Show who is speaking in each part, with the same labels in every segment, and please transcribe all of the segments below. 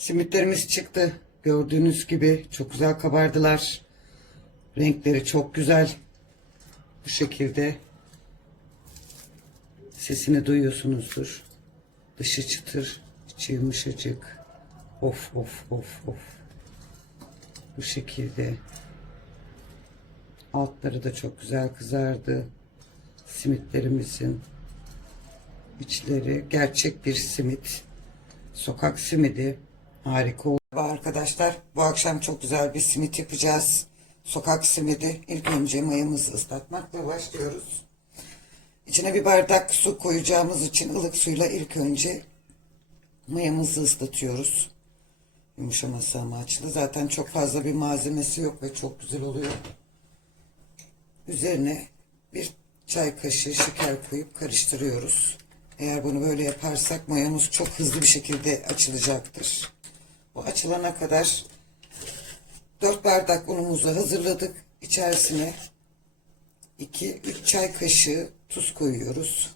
Speaker 1: Simitlerimiz çıktı. Gördüğünüz gibi çok güzel kabardılar. Renkleri çok güzel. Bu şekilde sesini duyuyorsunuzdur. Dışı çıtır, içi yumuşacık. Of of of of. Bu şekilde. Altları da çok güzel kızardı. Simitlerimizin içleri gerçek bir simit. Sokak simidi. Harika oldu. Arkadaşlar bu akşam çok güzel bir simit yapacağız. Sokak simidi. İlk önce mayamızı ıslatmakla başlıyoruz. İçine bir bardak su koyacağımız için ılık suyla ilk önce mayamızı ıslatıyoruz. Yumuşaması amaçlı. Zaten çok fazla bir malzemesi yok ve çok güzel oluyor. Üzerine bir çay kaşığı şeker koyup karıştırıyoruz. Eğer bunu böyle yaparsak mayamız çok hızlı bir şekilde açılacaktır. Bu açılana kadar 4 bardak unumuzu hazırladık. İçerisine 2-3 çay kaşığı tuz koyuyoruz.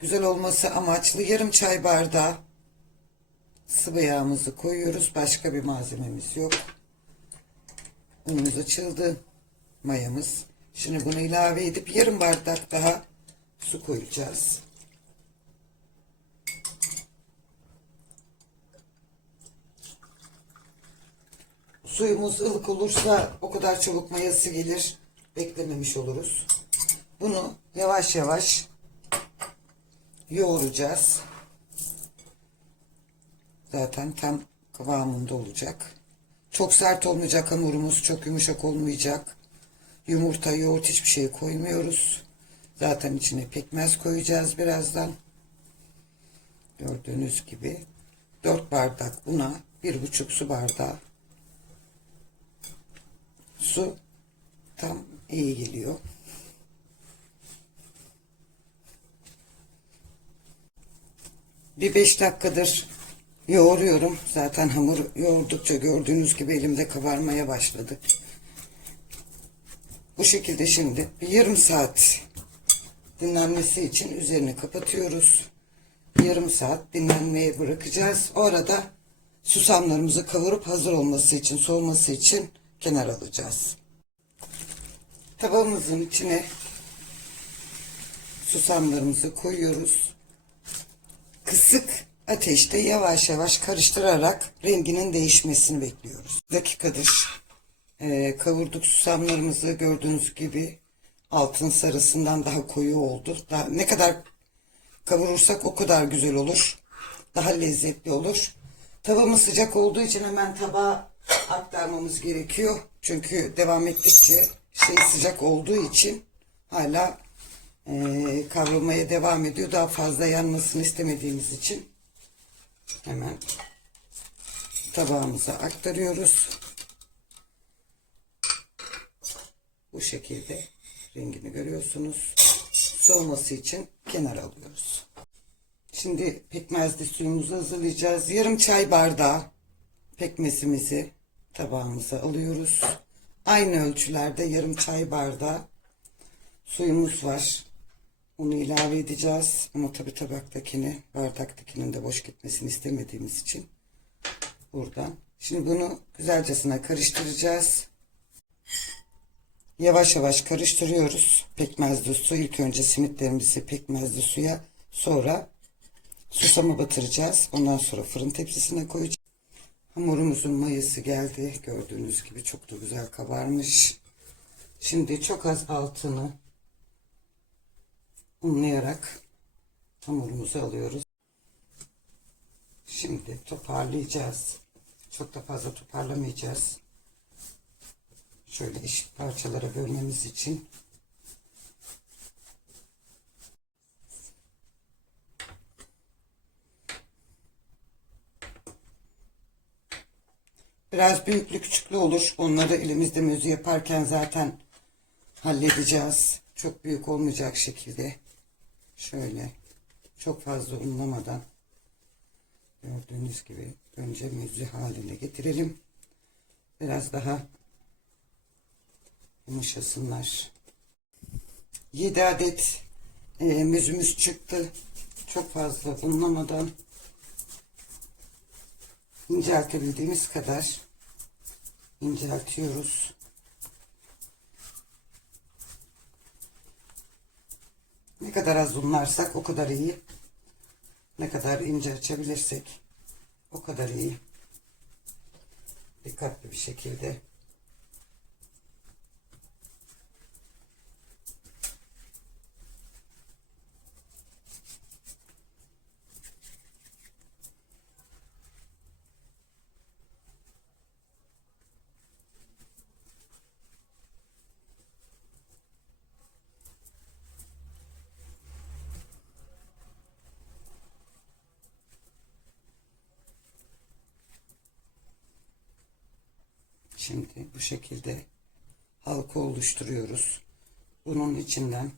Speaker 1: Güzel olması amaçlı yarım çay bardağı sıvı yağımızı koyuyoruz. Başka bir malzememiz yok. Unumuz açıldı. Mayamız. Şimdi bunu ilave edip yarım bardak daha su koyacağız. Suyumuz ılık olursa o kadar çabuk mayası gelir. Beklememiş oluruz. Bunu yavaş yavaş yoğuracağız. Zaten tam kıvamında olacak. Çok sert olmayacak hamurumuz, çok yumuşak olmayacak. Yumurta, yoğurt hiçbir şey koymuyoruz. Zaten içine pekmez koyacağız birazdan. Gördüğünüz gibi 4 bardak una, 1,5 su bardağı su tam iyi geliyor. Bir 5 dakikadır yoğuruyorum. Zaten hamur yoğurdukça gördüğünüz gibi elimde kabarmaya başladı. Bu şekilde şimdi bir yarım saat dinlenmesi için üzerini kapatıyoruz. Yarım saat dinlenmeye bırakacağız. O arada susamlarımızı kavurup hazır olması için, soğuması için kenara alacağız. Tabağımızın içine susamlarımızı koyuyoruz. Kısık ateşte yavaş yavaş karıştırarak renginin değişmesini bekliyoruz. Dakikadır e, kavurduk susamlarımızı gördüğünüz gibi altın sarısından daha koyu oldu. Daha, ne kadar kavurursak o kadar güzel olur. Daha lezzetli olur. Tavamız sıcak olduğu için hemen tabağa aktarmamız gerekiyor. Çünkü devam ettikçe şey sıcak olduğu için hala e, kavrulmaya devam ediyor. Daha fazla yanmasını istemediğimiz için hemen tabağımıza aktarıyoruz. Bu şekilde rengini görüyorsunuz. Soğuması için kenara alıyoruz. Şimdi pekmezli suyumuzu hazırlayacağız. Yarım çay bardağı pekmezimizi tabağımıza alıyoruz. Aynı ölçülerde yarım çay bardağı suyumuz var. Onu ilave edeceğiz. Ama tabi tabaktakini, bardaktakinin de boş gitmesini istemediğimiz için buradan. Şimdi bunu güzelcesine karıştıracağız. Yavaş yavaş karıştırıyoruz. Pekmezli su. İlk önce simitlerimizi pekmezli suya sonra susamı batıracağız. Ondan sonra fırın tepsisine koyacağız. Hamurumuzun mayası geldi. Gördüğünüz gibi çok da güzel kabarmış. Şimdi çok az altını unlayarak hamurumuzu alıyoruz. Şimdi toparlayacağız. Çok da fazla toparlamayacağız. Şöyle eşit parçalara bölmemiz için Biraz büyüklü küçüklü olur. Onları elimizde mözü yaparken zaten halledeceğiz. Çok büyük olmayacak şekilde. Şöyle çok fazla unlamadan gördüğünüz gibi önce mözü haline getirelim. Biraz daha yumuşasınlar. 7 adet e, müzümüz çıktı. Çok fazla unlamadan inceltebildiğimiz kadar inceltiyoruz. Ne kadar az unlarsak o kadar iyi. Ne kadar ince açabilirsek o kadar iyi. Dikkatli bir şekilde. Şimdi bu şekilde halka oluşturuyoruz. Bunun içinden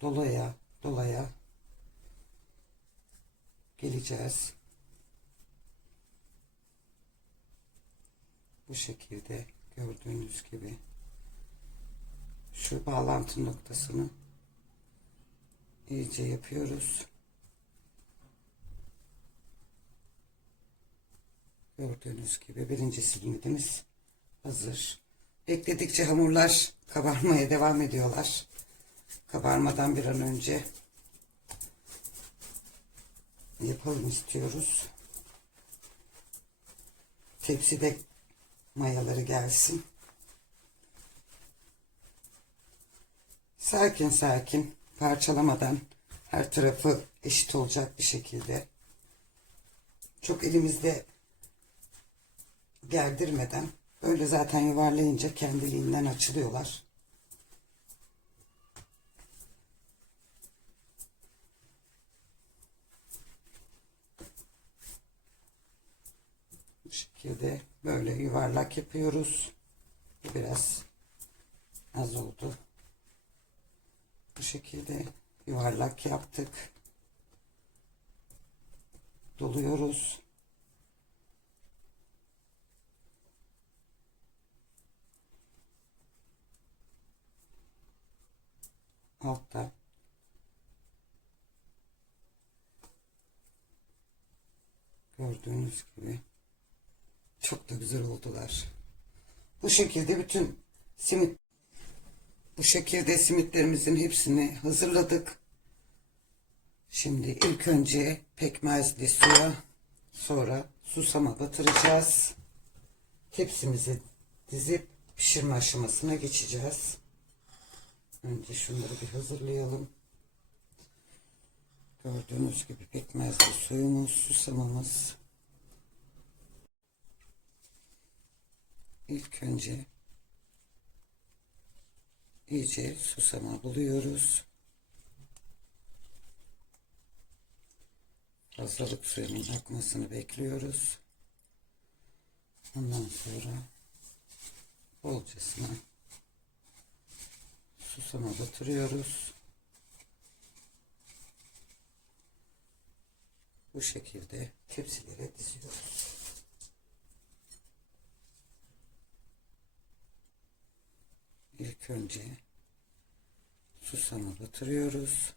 Speaker 1: dolaya dolaya geleceğiz. Bu şekilde gördüğünüz gibi şu bağlantı noktasını iyice yapıyoruz. Gördüğünüz gibi birinci simidimiz hazır. Bekledikçe hamurlar kabarmaya devam ediyorlar. Kabarmadan bir an önce yapalım istiyoruz. Tepside mayaları gelsin. Sakin sakin parçalamadan her tarafı eşit olacak bir şekilde. Çok elimizde gerdirmeden öyle zaten yuvarlayınca kendiliğinden açılıyorlar. Bu şekilde böyle yuvarlak yapıyoruz. Biraz az oldu. Bu şekilde yuvarlak yaptık. Doluyoruz. Altta gördüğünüz gibi çok da güzel oldular. Bu şekilde bütün simit bu şekilde simitlerimizin hepsini hazırladık. Şimdi ilk önce pekmezli suya sonra susama batıracağız. Tepsimizi dizip pişirme aşamasına geçeceğiz. Önce şunları bir hazırlayalım. Gördüğünüz gibi pekmezli suyumuz, susamamız. İlk önce iyice susama buluyoruz. Fazlalık suyunun akmasını bekliyoruz. Ondan sonra bolcasına susama batırıyoruz. Bu şekilde tepsilere diziyoruz. İlk önce susama batırıyoruz.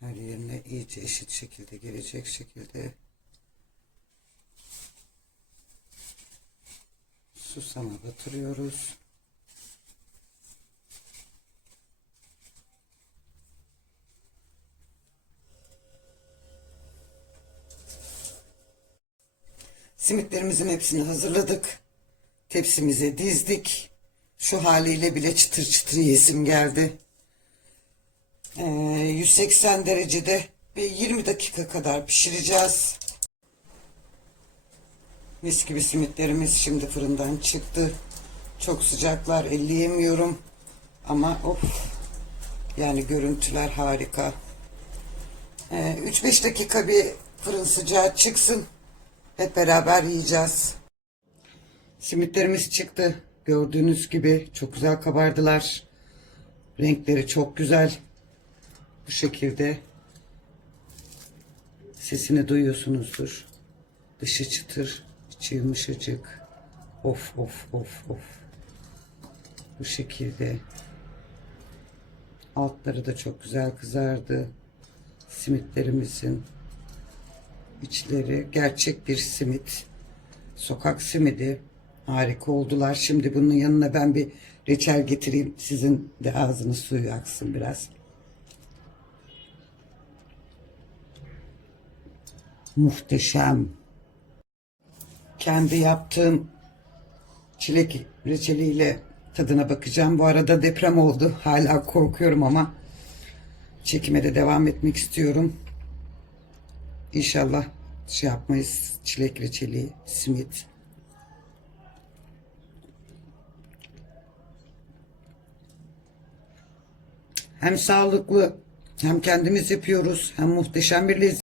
Speaker 1: Her yerine iyice eşit şekilde gelecek şekilde susama batırıyoruz. Simitlerimizin hepsini hazırladık. Tepsimize dizdik. Şu haliyle bile çıtır çıtır yesim geldi. Ee, 180 derecede bir 20 dakika kadar pişireceğiz. Mis gibi simitlerimiz şimdi fırından çıktı. Çok sıcaklar elleyemiyorum. Ama of yani görüntüler harika. Ee, 3-5 dakika bir fırın sıcağı çıksın. Hep beraber yiyeceğiz. Simitlerimiz çıktı. Gördüğünüz gibi çok güzel kabardılar. Renkleri çok güzel. Bu şekilde sesini duyuyorsunuzdur. Dışı çıtır, yumuşacık. Of of of of. Bu şekilde Altları da çok güzel kızardı. Simitlerimizin içleri gerçek bir simit. Sokak simidi. Harika oldular. Şimdi bunun yanına ben bir reçel getireyim. Sizin de ağzınız suyu aksın biraz. Muhteşem. Kendi yaptığım çilek reçeliyle tadına bakacağım. Bu arada deprem oldu. Hala korkuyorum ama çekime de devam etmek istiyorum. İnşallah şey yapmayız. Çilek reçeli, simit. Hem sağlıklı hem kendimiz yapıyoruz hem muhteşem bir lezzet.